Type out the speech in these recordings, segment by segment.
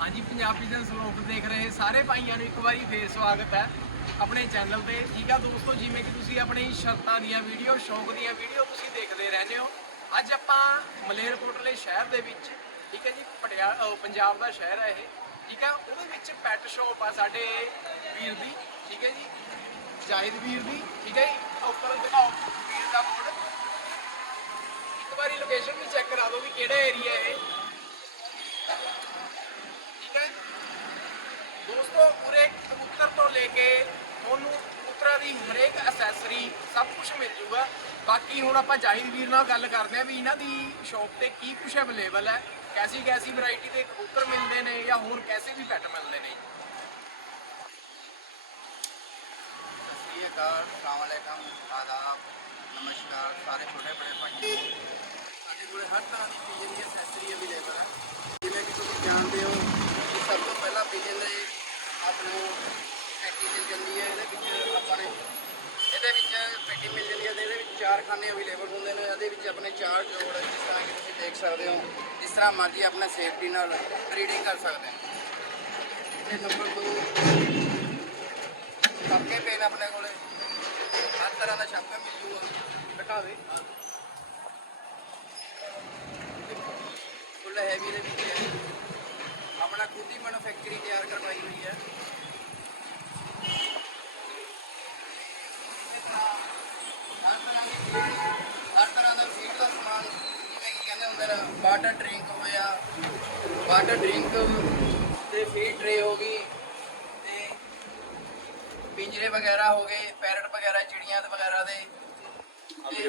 ਹਾਂਜੀ, ਪੰਜਾਬੀ ਦਾ ਸਲੋਕ ਦੇਖ ਰਹੇ ਸਾਰੇ ਭਾਈਆਂ ਨੂੰ ਇੱਕ ਵਾਰੀ ਫੇਰ ਸਵਾਗਤ ਹੈ ਆਪਣੇ ਚੈਨਲ ਤੇ। ਠੀਕ ਆ ਦੋਸਤੋ, ਜਿਵੇਂ ਕਿ ਤੁਸੀਂ ਆਪਣੀ ਸ਼ਰਤਾਂ ਦੀਆਂ ਵੀਡੀਓ, ਸ਼ੌਂਕ ਦੀਆਂ ਵੀਡੀਓ ਤੁਸੀਂ ਦੇਖਦੇ ਰਹਿੰਦੇ ਹੋ। ਅੱਜ ਆਪਾਂ ਮਲੇਰਕੋਟਲੇ ਸ਼ਹਿਰ ਦੇ ਵਿੱਚ, ਠੀਕ ਹੈ ਜੀ, ਪਟਿਆ ਪੰਜਾਬ ਦਾ ਸ਼ਹਿਰ ਹੈ ਇਹ, ਠੀਕ ਹੈ ਉਹਦੇ ਵਿੱਚ ਪੈਟ ਸ਼ਾਪ ਆ ਸਾਡੇ ਵੀਰ ਦੀ, ਠੀਕ ਹੈ ਜੀ, ਜਾਇਦ ਵੀਰ ਦੀ, ਠੀਕ ਹੈ ਜੀ? ਉੱਪਰ ਦਿਖਾਓ ਵੀਰ ਦਾ ਬੋਰਡ। ਇੱਕ ਵਾਰੀ ਲੋਕੇਸ਼ਨ ਵੀ ਚੈੱਕ ਕਰਾ ਦਿਓ ਵੀ ਕਿਹੜਾ ਏਰੀਆ ਇਹ। ਹੈ ਦੋਸਤੋ ਪੂਰੇ ਕਬੂਤਰ ਤੋਂ ਲੈ ਕੇ ਤੁਹਾਨੂੰ ਕਬੂਤਰਾਂ ਦੀ ਹਰੇਕ ਐਸੈਸਰੀ ਸਭ ਕੁਝ ਮਿਲ ਜੂਗਾ। ਬਾਕੀ ਹੁਣ ਆਪਾਂ ਜਾਹਿਦ ਵੀਰ ਨਾਲ ਗੱਲ ਕਰਦੇ ਹਾਂ ਵੀ ਇਹਨਾਂ ਦੀ ਸ਼ਾਪ ਤੇ ਕੀ ਕੁਝ ਅਵੇਲੇਬਲ ਹੈ ਕੈਸੀ ਕੈਸੀ ਵੈਰਾਈਟੀ ਦੇ ਕਬੂਤਰ ਮਿਲਦੇ ਨੇ ਜਾਂ ਹੋਰ ਕੈਸੇ ਵੀ ਪੈਟ ਮਿਲਦੇ ਨੇ। ਸ੍ਰੀ ਅਕਾਲ ਸਲਾਮ ਅਲੈਕਮ, ਆਦਾਬ, ਨਮਸਕਾਰ, ਸਾਰੇ ਛੋਟੇ ਬੜੇ ਭਾਈਆਂ ਸਾਡੇ ਕੋਲ ਹਰ ਤਰ੍ਹਾਂ ਦੀ ਪੀਜਨ ਦੀ ਅਸੈਸਰੀ ਅਵੇਲੇਬਲ ਹੈ। ਜਿਵੇਂ ਕਿ ਤੁਸੀਂ ਜਾਣਦੇ ਹੋ ਸਭ ਤੋਂ ਪਹਿਲਾਂ ਪੀਜਨ ਦੇ ਆਪਣੇ ਨੂੰ ਪੈਟੀ ਮਿਲ ਜਾਂਦੀ ਹੈ, ਇਹਦੇ ਵਿੱਚ ਆਪਾਂ ਨੇ ਇਹਦੇ ਵਿੱਚ ਪੈਟੀ ਮਿਲ ਜਾਂਦੀ ਹੈ ਤੇ ਇਹਦੇ ਵਿੱਚ ਚਾਰ ਖਾਨੇ ਅਵੇਲੇਬਲ ਹੁੰਦੇ ਨੇ। ਇਹਦੇ ਵਿੱਚ ਆਪਣੇ ਚਾਰ ਜੋੜ ਜਿਸ ਤਰ੍ਹਾਂ ਕਿ ਤੁਸੀਂ ਦੇਖ ਸਕਦੇ ਹੋ, ਜਿਸ ਤਰ੍ਹਾਂ ਮਰਜ਼ੀ ਆਪਣਾ ਸੇਫਟੀ ਨਾਲ ਬਰੀਡਿੰਗ ਕਰ ਸਕਦੇ ਹੋ। ਤੇ ਨੰਬਰ 2 ਛਾਪੇ ਪਏ ਨੇ ਆਪਣੇ ਕੋਲੇ। ਹਰ ਤਰ੍ਹਾਂ ਦਾ ਛਾਪਾ ਮਿਲ ਜੂਗਾ। ਦਿਖਾ ਦੇ ਫੁੱਲ ਹੈਵੀ ਦੇ ਵਿੱਚ ਹੈ। ਖੁਦ ਹੀ ਮੈਨੂਫੈਕਚਰਿੰਗ ਤਿਆਰ ਕਰਵਾਈ ਹੋਈ ਹੈ। ਹਰ ਤਰ੍ਹਾਂ ਦੀ feed, ਹਰ ਤਰ੍ਹਾਂ ਦਾ ਫੀਡ ਦਾ ਸਮਾਨ ਜਿਵੇਂ ਕਿ ਕਹਿੰਦੇ ਹੁੰਦੇ ਨੇ ਵਾਟਰ ਡਰਿੰਕ ਹੋਇਆ ਵਾਟਰ ਡਰਿੰਕ ਤੇ ਫੀਡ ਟਰੇ ਹੋ ਗਈ ਤੇ ਪਿੰਜਰੇ ਵਗੈਰਾ ਹੋ ਗਏ ਪੈਰਟ ਵਗੈਰਾ ਚਿੜੀਆਂ ਦੇ ਵਗੈਰਾ ਦੇ।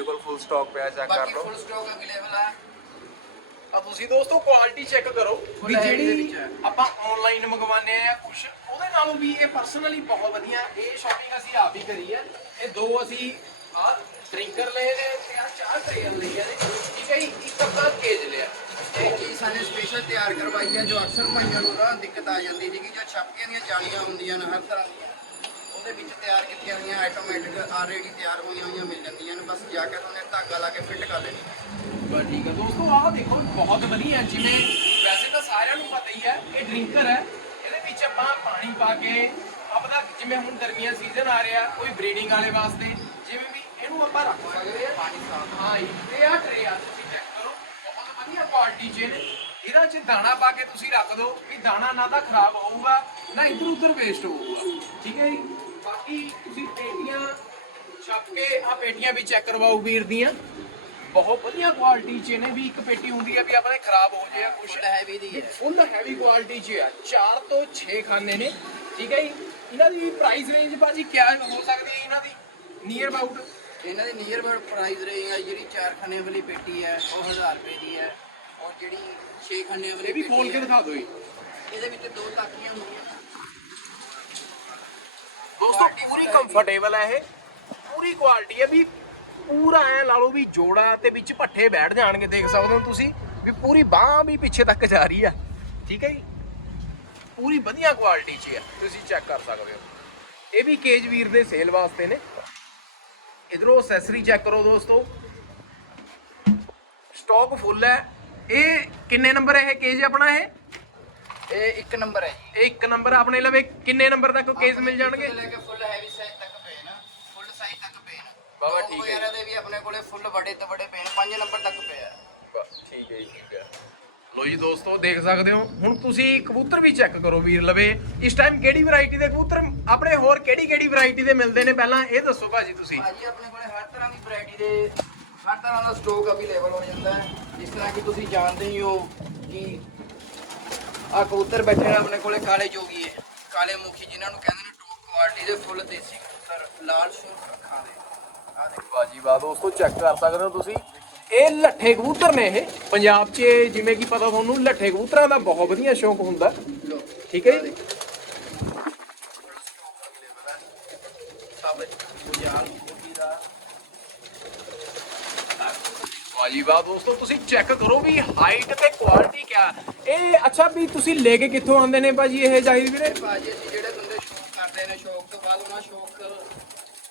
ਕੋਲ ਫੁੱਲ ਸਟਾਕ ਪਿਆ ਚੈੱਕ ਕਰ ਬਾਕੀ ਲਓ। ਫੁੱਲ ਸਟਾਕ ਅਵੇਲੇਬਲ ਹੈ ਆ ਤੁਸੀਂ ਦੋਸਤੋ ਕੁਆਲਿਟੀ ਚੈੱਕ ਕਰੋ। ਵੀ ਜਿਹੜੀ। ਆਪਾਂ ਆਨਲਾਈਨ ਮੰਗਵਾਉਂਦੇ ਆ ਕੁਝ ਉਹਦੇ ਨਾਲੋਂ ਵੀ ਇਹ ਪਰਸਨਲੀ ਬਹੁਤ ਵਧੀਆ। ਇਹ ਸ਼ਾਪਿੰਗ ਅਸੀਂ ਆਪ ਹੀ ਕਰੀ ਹੈ। ਇਹ ਦੋ ਅਸੀਂ ਆ ਡਰਿੰਕਰ ਲਏ ਨੇ ਤੇ ਆ ਚਾਰ ਟ੍ਰੇਨ ਲਈ ਆ ਠੀਕ ਹੈ ਜੀ ਇੱਕ ਆਪਾਂ ਕੇਜ ਲਿਆ। ਇਹ ਚੀਜ਼ ਸਾਨੇ ਸਪੈਸ਼ਲ ਤਿਆਰ ਕਰਵਾਈ ਹੈ ਜੋ ਅਕਸਰ ਭਾਈਆਂ ਨੂੰ ਨਾ ਦਿੱਕਤ ਆ ਜਾਂਦੀ ਸੀਗੀ ਜੋ ਛਪਕੀਆਂ ਦੀਆਂ ਜਾਲੀਆਂ ਹੁੰਦੀਆਂ ਨੇ ਹਰ ਤਰ੍ਹਾਂ ਦੀਆਂ। ਉਹਦੇ ਵਿੱਚ ਤਿਆਰ ਕੀਤੀਆਂ ਹੋਈਆਂ ਆਟੋਮੈਟਿਕ ਆਲਰੇਡੀ ਤਿਆਰ ਹੋਈਆਂ ਹੋਈਆਂ ਮਿਲ ਜਾਂਦੀਆਂ ਨੇ। ਬਸ ਜਾ ਕੇ ਉਹਨੇ ਧਾਗਾ ਲਾ ਕੇ ਫਿੱਟ ਕਰ ਲੈਣੀ। ਬਸ ਠੀਕ ਹੈ। ਦੋਸਤੋ ਆਹ ਦੇਖੋ ਬਹੁਤ ਵਧੀਆ ਜਿਵੇਂ ਵੈਸੇ ਤਾਂ ਸਾਰਿਆਂ ਨੂੰ ਪਤਾ ਹੀ ਹੈ ਇਹ ਡਰਿੰਕਰ ਹੈ। ਇਹਦੇ ਵਿੱਚ ਆਪਾਂ ਪਾਣੀ ਪਾ ਕੇ ਆਪਣਾ ਜਿਵੇਂ ਹੁਣ ਗਰਮੀਆਂ ਸੀਜ਼ਨ ਆ ਰਿਹਾ ਕੋਈ ਬਰੀਡਿੰਗ ਵਾਲੇ ਵਾਸਤੇ ਜਿਵੇਂ ਵੀ ਇਹਨੂੰ ਆਪਾਂ ਰੱਖ ਸਕਦੇ ਆ ਪਾਣੀ ਸਾਫ਼ ਹਾਂ ਤੇ ਆ ਟਰੇ ਆ ਤੁਸੀਂ ਚੈੱਕ ਕਰੋ। ਬਹੁਤ ਵਧੀਆ ਕੁਆਲਿਟੀ ਚ ਨੇ ਇਹਦਾ ਚ ਦਾਣਾ ਪਾ ਕੇ ਤੁਸੀਂ ਰੱਖ ਦਿਓ ਵੀ ਦਾਣਾ ਨਾ ਤਾਂ ਖਰਾਬ ਹੋਊਗਾ ਨਾ ਇੱਧਰ ਉੱਧਰ ਵੇਸਟ ਹੋਊਗਾ। ਠੀਕ ਹੈ ਜੀ? ਬਾਕੀ ਤੁਸੀਂ ਪੇਟੀਆਂ ਛੱਪ ਕੇ ਆ ਪੇਟੀਆਂ ਵੀ ਚੈੱਕ ਕਰਵਾਓ ਵੀਰ ਦੀਆਂ। ਬਹੁਤ ਵਧੀਆ ਕੁਆਲਿਟੀ ਚ ਨੇ ਵੀ ਇੱਕ ਪੇਟੀ ਹੁੰਦੀ ਹੈ ਵੀ ਆਪਣੇ ਖਰਾਬ ਹੋ ਜਾਏ ਕੁਛ। ਹੈਵੀ ਦੀ ਹੈ। ਫੁੱਲ ਹੈਵੀ ਕੁਆਲਿਟੀ ਚ ਆ। 4 ਤੋਂ 6 ਖਾਨੇ ਨੇ। ਠੀਕ ਹੈ ਜੀ? ਇਹਨਾਂ ਦੀ ਪ੍ਰਾਈਸ ਰੇਂਜ ਭਾਜੀ ਕਿਆ ਹੋ ਸਕਦੀ ਹੈ ਇਹਨਾਂ ਦੀ? ਨੀਅਰ ਅਬਾਊਟ ਇਹਨਾਂ ਦੀ ਨੀਅਰ ਬਾਊਟ ਪ੍ਰਾਈਸ ਰਹੀ ਹੈ ਜਿਹੜੀ ਚਾਰ ਖਾਨੇ ਵਾਲੀ ਪੇਟੀ ਹੈ ਉਹ 1000 ਰੁਪਏ ਦੀ ਹੈ। ਔਰ ਜਿਹੜੀ 6 ਖਾਨੇ ਵਾਲੀ ਇਹ ਵੀ ਖੋਲ ਕੇ ਦਿਖਾ ਦਿਓ ਜੀ। ਇਹਦੇ ਵਿੱਚ ਦੋ ਤਾਕੀਆਂ ਹੁੰਦੀਆਂ। ਦੋਸਤੋ, ਪੂਰੀ ਕੰਫਰਟੇਬਲ ਹੈ ਇਹ। ਪੂਰੀ ਕੁਆਲਿਟੀ ਹੈ ਵੀ ਪੂਰਾ ਐ ਲਾ ਲਓ ਵੀ ਜੋੜਾ ਤੇ ਵਿੱਚ ਭੱਠੇ ਬੈਠ ਜਾਣਗੇ, ਦੇਖ ਸਕਦੇ ਹੋ ਤੁਸੀਂ, ਵੀ ਪੂਰੀ ਬਾਹ ਵੀ ਪਿੱਛੇ ਤੱਕ ਜਾ ਰਹੀ ਹੈ ਠੀਕ ਹੈ ਜੀ? ਪੂਰੀ ਵਧੀਆ ਕੁਆਲਿਟੀ 'ਚ ਹੈ ਤੁਸੀਂ ਚੈੱਕ ਕਰ ਸਕਦੇ ਹੋ। ਇਹ ਵੀ ਕੇਜ ਵੀਰ ਦੇ ਸੇਲ ਵਾਸਤੇ ਨੇ। ਇਧਰੋਂ ਅਸੈਸਰੀ ਚੈੱਕ ਕਰੋ ਦੋਸਤੋ। ਸਟਾਕ ਫੁੱਲ ਹੈ। ਇਹ ਕਿੰਨੇ ਨੰਬਰ ਹੈ ਇਹ ਕੇਜ ਆਪਣਾ ਇਹ? ਇਹ ਇੱਕ ਨੰਬਰ ਹੈ ਜੀ। ਇਹ ਇੱਕ ਨੰਬਰ ਆਪਣੇ ਲਵੇ ਕਿੰਨੇ ਨੰਬਰ ਤੱਕ ਕੇਸ ਮਿਲ ਜਾਣਗੇ? ਤੋਂ ਲੈ ਕੇ ਫੁੱਲ ਹੈਵੀ ਸਾਈਜ਼ ਤੱਕ ਪਏ ਨਾ ਫੁੱਲ ਸਾਈਜ਼ ਤੱਕ ਪਏ ਨਾ ਬਾਬਾ ਠੀਕ ਹੈ ਵਗੈਰਾ ਦੇ ਵੀ ਆਪਣੇ ਕੋਲੇ ਫੁੱਲ ਬੜੇ ਤੋਂ ਬੜੇ ਪਏ ਨੇ 5 ਨੰਬਰ ਤੱਕ ਪਏ ਆ। ਬਸ ਠੀਕ ਹੈ ਜੀ ਠੀਕ ਹੈ। ਲੋ ਜੀ ਦੋਸਤੋ ਦੇਖ ਸਕਦੇ ਹੋ ਹੁਣ ਤੁਸੀਂ ਕਬੂਤਰ ਵੀ ਚੈੱਕ ਕਰੋ ਵੀਰ ਲਵੇ। ਇਸ ਟਾਈਮ ਕਿਹੜੀ ਵੈਰਾਈਟੀ ਦੇ ਕਬੂਤਰ ਆਪਣੇ ਹੋਰ ਕਿਹੜੀ ਕਿਹੜੀ ਵੈਰਾਈਟੀ ਦੇ ਮਿਲਦੇ ਨੇ? ਪਹਿਲਾਂ ਇਹ ਦੱਸੋ ਭਾਜੀ ਤੁਸੀਂ। ਭਾਜੀ ਆਪਣੇ ਕੋਲੇ ਹਰ ਤਰ੍ਹਾਂ ਦੀ ਵੈਰਾਈਟੀ ਦੇ ਹਰ ਤਰ੍ਹਾਂ ਦਾ ਸਟਾਕ ਅਵੇਲੇਬਲ ਹੋ ਜਾਂਦਾ ਹੈ। ਜਿਸ ਤਰ੍ਹਾਂ ਕਿ ਤੁਸੀਂ ਜਾਣਦੇ ਹੀ ਹੋ ਕਿ ਆ ਕਬੂਤਰ ਬੈਠੇ ਨੇ ਆਪਣੇ ਕੋਲੇ ਕਾਲੇ ਜੋਗੀਏ ਕਾਲੇ ਮੁਖੀ ਜਿਨ੍ਹਾਂ ਨੂੰ ਕਹਿੰਦੇ ਨੇ ਟੌਪ ਕੁਆਲਿਟੀ ਦੇ ਫੁੱਲ ਦੇਸੀ ਕਬੂਤਰ ਲਾਲ ਸ਼ੋਰ ਅੱਖਾਂ ਦੇ। ਆ ਦੇਖੋ ਬਾਜੀ ਬਾ ਦੋਸਤੋ ਚੈੱਕ ਕਰ ਸਕਦੇ ਹੋ ਤੁਸੀਂ। ਇਹ ਲੱਠੇ ਕਬੂਤਰ ਨੇ ਇਹ। ਪੰਜਾਬ 'ਚ ਜਿਵੇਂ ਕਿ ਪਤਾ ਤੁਹਾਨੂੰ ਲੱਠੇ ਕਬੂਤਰਾਂ ਦਾ ਬਹੁਤ ਵਧੀਆ ਸ਼ੌਂਕ ਹੁੰਦਾ। ਠੀਕ ਹੈ ਜੀ? ਸਭ ਗੁਜਾਲ ਕੋਟੀ ਦਾ ਬਾਜੀ ਬਾ ਦੋਸਤੋ ਤੁਸੀਂ ਚੈੱਕ ਕਰੋ ਵੀ ਹਾਈਟ ਤੇ ਕੁਆਲਿਟੀ ਕਿਆ। ਇਹ ਅੱਛਾ ਵੀ ਤੁਸੀਂ ਲੈ ਕੇ ਕਿੱਥੋਂ ਆਉਂਦੇ ਨੇ ਭਾਜੀ ਇਹ ਜਾਈ ਵੀਰੇ? ਭਾਜੀ ਅਸੀਂ ਜਿਹੜੇ ਬੰਦੇ ਸ਼ੌਕ ਕਰਦੇ ਨੇ ਸ਼ੌਕ ਤੋਂ ਬਾਅਦ ਉਹਨਾਂ ਸ਼ੌਕ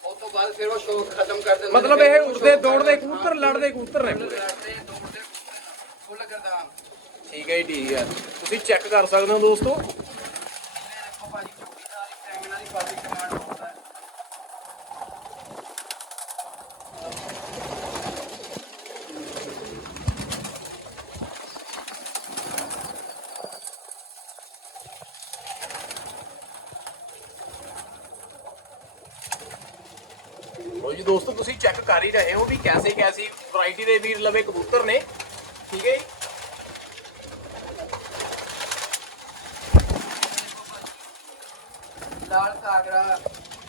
ਉਹ ਤੋਂ ਬਾਅਦ ਫਿਰ ਉਹ ਸ਼ੌਕ ਖਤਮ ਕਰ ਦਿੰਦੇ। ਮਤਲਬ ਇਹ ਸ਼ੌਕ ਦੌੜਦੇ ਕਬੂਤਰ ਲੜਦੇ ਕਬੂਤਰ ਨੇ। ਫੁੱਲ ਪੂਰੇ। ਲੜਦੇ ਦੌੜਦੇ ਫੁੱਲ ਕਰਦਾ। ਠੀਕ ਹੈ ਜੀ ਠੀਕ ਹੈ। ਤੁਸੀਂ ਚੈੱਕ ਕਰ ਸਕਦੇ ਹੋ ਦੋਸਤੋ। ਇਹ ਦੇਖੋ ਭਾਜੀ ਚੌਕੀ ਦਾ ਸਟੈਮਿਨਾ ਦੀ ਕਾਫੀ ਕਮਾਂਡ ਦੋਸਤੋ ਤੁਸੀਂ ਚੈੱਕ ਕਰ ਹੀ ਰਹੇ ਹੋ ਵੀ ਕੈਸੇ ਕੈਸੀ ਵੈਰਾਈਟੀ ਦੇ ਵੀਰ ਲਵੇ ਕਬੂਤਰ ਨੇ। ਠੀਕ ਹੈ ਜੀ? ਲਾਲ ਕਾਗਰਾ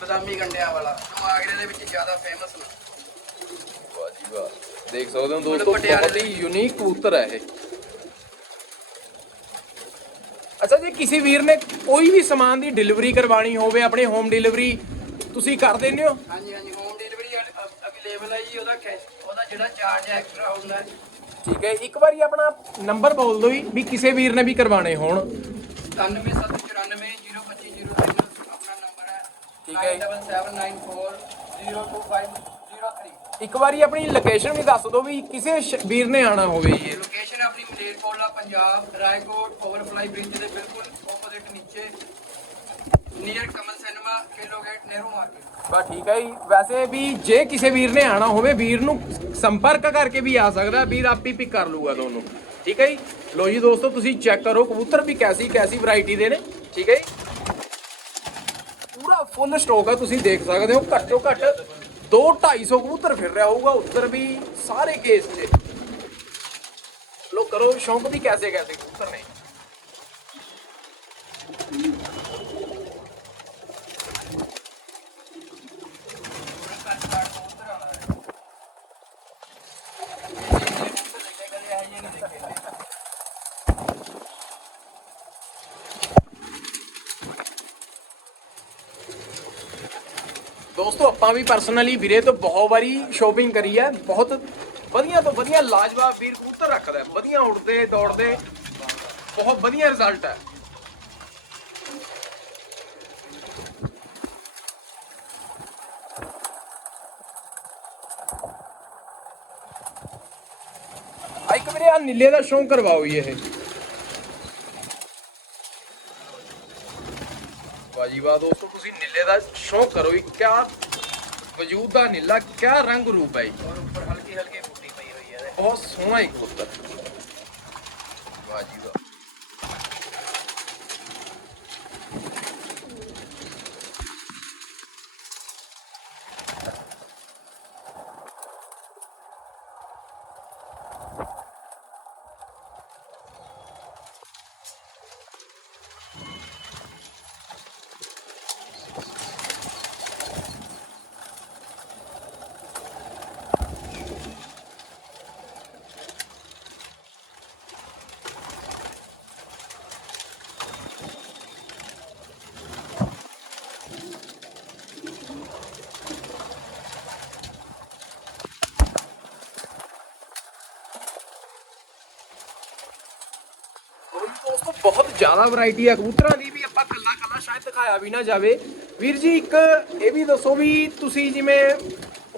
ਬਦਾਮੀ ਗੰਡਿਆਂ ਵਾਲਾ। ਜੋ ਆਗਰੇ ਦੇ ਵਿੱਚ ਜ਼ਿਆਦਾ ਫੇਮਸ ਨੇ। ਵਾਹ ਜੀ ਵਾਹ। ਦੇਖ ਸਕਦੇ ਹੋ ਦੋਸਤੋ ਬਹੁਤ ਹੀ ਯੂਨੀਕ ਕਬੂਤਰ ਹੈ ਇਹ। ਅੱਛਾ ਜੇ ਕਿਸੇ ਵੀਰ ਨੇ ਕੋਈ ਵੀ ਸਮਾਨ ਦੀ ਡਿਲੀਵਰੀ ਕਰਵਾਣੀ ਹੋਵੇ ਆਪਣੇ ਹੋਮ ਡਿਲੀਵਰੀ ਤੁਸੀਂ ਕਰ ਦਿੰਦੇ ਹੋ? ਹਾਂਜੀ ਹਾਂਜੀ ਅਵੇਲੇਬਲ ਹੈ ਜੀ ਉਹਦਾ ਕੈਸ਼ ਉਹਦਾ ਜਿਹੜਾ ਚਾਰਜ ਹੈ ਐਕਸਟਰਾ ਹੁੰਦਾ ਹੈ ਠੀਕ ਹੈ ਇੱਕ ਵਾਰੀ ਆਪਣਾ ਨੰਬਰ ਬੋਲ ਦਿਓ ਜੀ ਵੀ ਕਿਸੇ ਵੀਰ ਨੇ ਵੀ ਕਰਵਾਣੇ ਹੋਣ 9774902503 ਆਪਣਾ ਨੰਬਰ ਹੈ ਠੀਕ ਹੈ। 9779402503 ਇੱਕ ਵਾਰੀ ਆਪਣੀ ਲੋਕੇਸ਼ਨ ਵੀ ਦੱਸ ਦਿਓ ਵੀ ਕਿਸੇ ਸ਼- ਵੀਰ ਨੇ ਆਣਾ ਹੋਵੇ ਜੀ ਇਹ। ਲੋਕੇਸ਼ਨ ਆਪਣੀ ਮਲੇਰਕੋਟਲਾ ਪੰਜਾਬ ਰਾਏਕੋਟ ਓਵਰਫਲਾਈ ਬ੍ਰਿਜ ਦੇ ਬਿਲਕੁਲ ਆਪੋਜ਼ਿਟ ਨੀਚੇ ਨੀਅਰ ਕਮਲ ਸਿਨੇਮਾ ਕਿਲੋ ਨਹਿਰੂ ਮਾਰਕੀਟ ਬਸ ਠੀਕ ਹੈ ਜੀ। ਵੈਸੇ ਵੀ ਜੇ ਕਿਸੇ ਵੀਰ ਨੇ ਆਣਾ ਹੋਵੇ, ਵੀਰ ਨੂੰ ਸੰਪਰਕ ਕਰਕੇ ਵੀ ਆ ਸਕਦਾ, ਵੀਰ ਆਪੀ ਪਿਕ ਕਰ ਲੂਗਾ ਤੁਹਾਨੂੰ। ਠੀਕ ਹੈ ਜੀ? ਲੋ ਜੀ ਦੋਸਤੋ, ਤੁਸੀਂ ਚੈੱਕ ਕਰੋ, ਕਬੂਤਰ ਵੀ ਕੈਸੀ ਕੈਸੀ ਵੈਰਾਈਟੀ ਦੇ ਨੇ। ਠੀਕ ਹੈ ਜੀ? ਪੂਰਾ ਫੁੱਲ ਸਟਾਕ ਆ, ਤੁਸੀਂ ਦੇਖ ਸਕਦੇ ਹੋ। ਘੱਟੋ ਘੱਟ 2 250 ਕਬੂਤਰ ਫਿਰ ਰਿਹਾ ਹੋਊਗਾ, ਉੱਧਰ ਵੀ ਸਾਰੇ ਕੇਸ 'ਚ ਲੋ ਕਰੋ, ਸ਼ੌਂਕ ਵੀ ਕੈਸੇ ਕੈਸੇ ਕਬੂਤਰ ਨੇ। ਦੋਸਤੋ, ਆਪਾਂ ਵੀ ਪਰਸਨਲੀ ਵੀਰੇ ਤੋਂ ਬਹੁਤ ਵਾਰੀ ਸ਼ੋਪਿੰਗ ਕਰੀ ਹੈ। ਬਹੁਤ ਵਧੀਆ ਤੋਂ ਵਧੀਆ ਲਾਜਵਾਬ ਵੀਰ ਕਬੂਤਰ ਰੱਖਦਾ ਵਧੀਆ ਉੜਦੇ ਦੌੜਦੇ, ਬਹੁਤ ਵਧੀਆ ਰਿਜ਼ਲਟ ਹੈ। ਇੱਕ ਵੀਰੇ ਆ ਨੀਲੇ ਦਾ ਸ਼ੌਂਕ ਕਰਵਾਓ ਜੀ ਇਹ। ਵਾਹ ਜੀ ਦੋਸਤੋ। ਨੀਲੇ ਦਾ ਸ਼ੌਂਕ ਕਰੋ ਜੀ ਕਿਆ ਵਜੂਦ ਦਾ ਨੀਲਾ ਕਿਆ ਰੰਗ ਰੂਪ ਹੈ ਜੀ। ਔਰ ਉੱਪਰ ਹਲਕੀ ਹਲਕੀ ਬੂਟੀ ਪਈ ਹੋਈ ਹੈ। ਬਹੁਤ ਸੋਹਣਾ ਇੱਕ ਕਬੂਤਰ ਵਾਹ ਜੀ ਵਾਹ। ਬਹੁਤ ਜ਼ਿਆਦਾ ਵੈਰਾਈਟੀ ਆ ਕਬੂਤਰਾਂ ਦੀ ਵੀ ਆਪਾਂ ਕੱਲਾ ਕੱਲਾ ਸ਼ਾਇਦ ਦਿਖਾਇਆ ਵੀ ਨਾ ਜਾਵੇ। ਵੀਰ ਜੀ, ਇੱਕ ਇਹ ਵੀ ਦੱਸੋ ਵੀ ਤੁਸੀਂ ਜਿਵੇਂ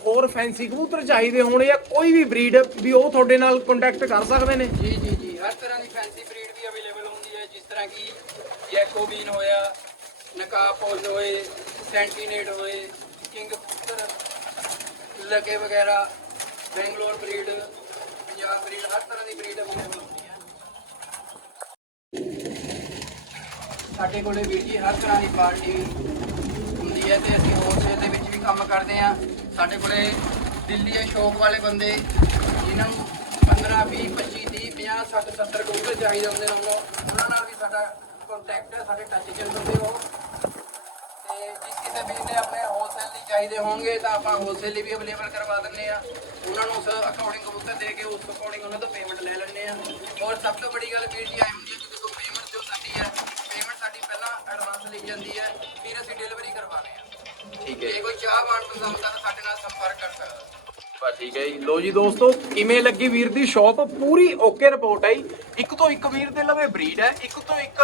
ਹੋਰ ਫੈਂਸੀ ਕਬੂਤਰ ਚਾਹੀਦੇ ਹੋਣ ਜਾਂ ਕੋਈ ਵੀ ਬਰੀਡ ਵੀ ਉਹ ਤੁਹਾਡੇ ਨਾਲ ਕੰਟੈਕਟ ਕਰ ਸਕਦੇ ਨੇ? ਜੀ ਜੀ ਜੀ, ਹਰ ਤਰ੍ਹਾਂ ਦੀ ਫੈਂਸੀ ਬਰੀਡ ਵੀ ਅਵੇਲੇਬਲ ਹੁੰਦੀ ਹੈ, ਜਿਸ ਤਰ੍ਹਾਂ ਕਿ ਜੈਕੋਬੀਨ ਹੋਇਆ ਨਕਾਪੋਜ਼ ਹੋਏ ਸੈਂਟੀਨੇਟ ਹੋਏ ਕਿੰਗ ਕਬੂਤਰ ਲਗੇ ਵਗੈਰਾ ਬੈਂਗਲੌਰ ਬਰੀਡ ਪੰਜਾਬ ਬਰੀਡ ਹਰ ਤਰ੍ਹਾਂ ਦੀ ਬਰੀਡ ਅਵੇਲੇਬਲ ਹੁੰਦੀ ਹੈ। ਸਾਡੇ ਕੋਲੇ ਵੀਰ ਜੀ ਹਰ ਤਰ੍ਹਾਂ ਦੀ ਪਾਰਟੀ ਹੁੰਦੀ ਹੈ ਤੇ ਅਸੀਂ ਹੋਲਸੇਲ ਦੇ ਵਿੱਚ ਵੀ ਕੰਮ ਕਰਦੇ ਹਾਂ। ਸਾਡੇ ਕੋਲੇ ਦਿੱਲੀ ਦੇ ਸ਼ੌਕ ਵਾਲੇ ਬੰਦੇ, ਜਿਨ੍ਹਾਂ ਨੂੰ 15 20 25 30 50 60 70 ਕਬੂਤਰ ਚਾਹੀਦੇ ਹੁੰਦੇ ਨੇ, ਉਹਨਾਂ ਨਾਲ ਵੀ ਸਾਡਾ ਕੰਟੈਕਟ ਹੈ, ਸਾਡੇ ਟੱਚ 'ਚ ਹੁੰਦੇ ਹੋ ਤੇ ਜਿਸ ਕਿਸੇ ਵੀਰ ਨੇ ਆਪਣੇ ਹੋਲਸੇਲ ਲਈ ਚਾਹੀਦੇ ਹੋਣਗੇ, ਤਾਂ ਆਪਾਂ ਹੋਲਸੇਲ ਲਈ ਵੀ ਅਵੇਲੇਬਲ ਕਰਵਾ ਦਿੰਦੇ ਆ ਉਹਨਾਂ ਨੂੰ ਉਸ ਅਕੋਰਡਿੰਗ ਕਬੂਤਰ ਦੇ ਕੇ ਉਸ ਅਕੋਰਡਿੰਗ ਉਹਨਾਂ ਤੋਂ ਪੇਮੈਂਟ ਲੈ ਲੈਂਦੇ ਆ ਔਰ ਸਭ ਤੋਂ ਬੜੀ ਗੱਲ ਵੀਰ ਜੀ ਆਈ ਠੀਕ ਜੇ ਕੋਈ ਚਾਹ ਮਾਣ ਪਸੰਦ ਆ ਤਾਂ ਸਾਡੇ ਨਾਲ ਸੰਪਰਕ ਕਰ ਸਕਦਾ। ਬਸ ਠੀਕ ਹੈ ਜੀ। ਲੋ ਜੀ ਦੋਸਤੋ ਕਿਵੇਂ ਲੱਗੀ ਵੀਰ ਦੀ ਸ਼ਾਪ ਪੂਰੀ ਓਕੇ ਰਿਪੋਰਟ ਹੈ ਜੀ। ਇੱਕ ਤੋਂ ਇੱਕ ਵੀਰ ਦੇ ਲਵੇ ਬਰੀਡ ਹੈ। ਇੱਕ ਤੋਂ ਇੱਕ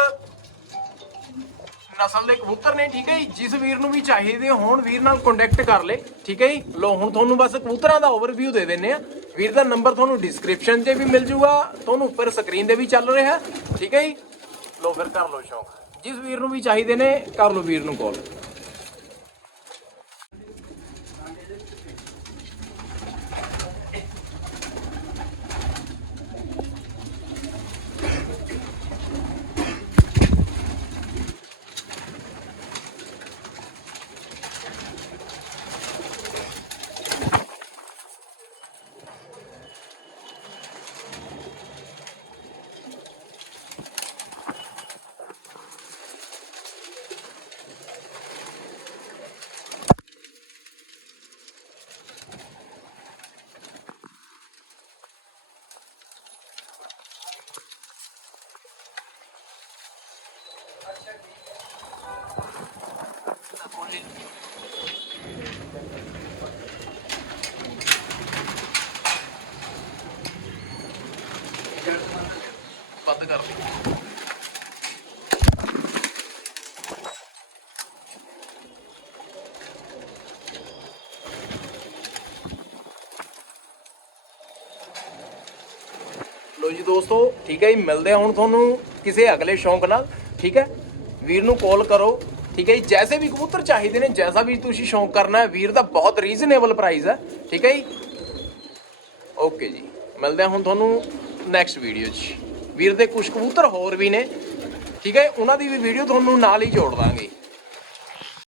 ਨਸਲ ਦੇ ਕਬੂਤਰ ਨੇ ਠੀਕ ਹੈ ਜੀ। ਜਿਸ ਵੀਰ ਨੂੰ ਵੀ ਚਾਹੀਦੇ ਹੋਣ ਵੀਰ ਨਾਲ ਕੰਟੈਕਟ ਕਰ ਲੇ ਠੀਕ ਹੈ ਜੀ। ਲੋ ਹੁਣ ਤੁਹਾਨੂੰ ਬਸ ਕਬੂਤਰਾਂ ਦਾ ਓਵਰਵਿਊ ਦੇ ਦਿੰਨੇ ਆ। ਵੀਰ ਦਾ ਨੰਬਰ ਤੁਹਾਨੂੰ ਡਿਸਕ੍ਰਿਪਸ਼ਨ 'ਚ ਵੀ ਮਿਲ ਜੂਗਾ। ਤੁਹਾਨੂੰ ਉੱਪਰ ਸਕਰੀਨ ਤੇ ਵੀ ਚੱਲ ਰਿਹਾ ਠੀਕ ਹੈ ਜੀ। ਲੋ ਫਿਰ ਕਰ ਲਓ ਸ਼ੌਂਕ। ਜਿਸ ਵੀਰ ਨੂੰ ਵੀ ਚਾਹੀਦੇ ਨੇ ਕਰ ਲਓ ਵੀਰ ਨੂੰ ਕਾਲ ਕਰ ਦੇ ਲੋ ਜੀ ਦੋਸਤੋ, ਠੀਕ ਹੈ ਜੀ, ਮਿਲਦੇ ਹਾਂ ਹੁਣ ਤੁਹਾਨੂੰ ਕਿਸੇ ਅਗਲੇ ਸ਼ੌਂਕ ਨਾਲ, ਠੀਕ ਹੈ? ਵੀਰ ਨੂੰ ਕਾਲ ਕਰੋ, ਠੀਕ ਹੈ ਜੀ, ਜੈਸੇ ਵੀ ਕਬੂਤਰ ਚਾਹੀਦੇ ਨੇ, ਜੈਸਾ ਵੀ ਤੁਸੀਂ ਸ਼ੌਂਕ ਕਰਨਾ ਹੈ, ਵੀਰ ਦਾ ਬਹੁਤ ਰੀਜ਼ਨੇਬਲ ਪ੍ਰਾਈਸ ਹੈ, ਠੀਕ ਹੈ ਜੀ? ਓਕੇ ਜੀ, ਮਿਲਦੇ ਹਾਂ ਹੁਣ ਤੁਹਾਨੂੰ ਨੈਕਸਟ ਵੀਡੀਓ 'ਚ। ਵੀਰ ਦੇ ਕੁਝ ਕਬੂਤਰ ਹੋਰ ਵੀ ਨੇ। ਠੀਕ ਹੈ, ਉਹਨਾਂ ਦੀ ਵੀ ਵੀਡੀਓ ਤੁਹਾਨੂੰ ਨਾਲ ਹੀ ਜੋੜ ਦਾਂਗੇ।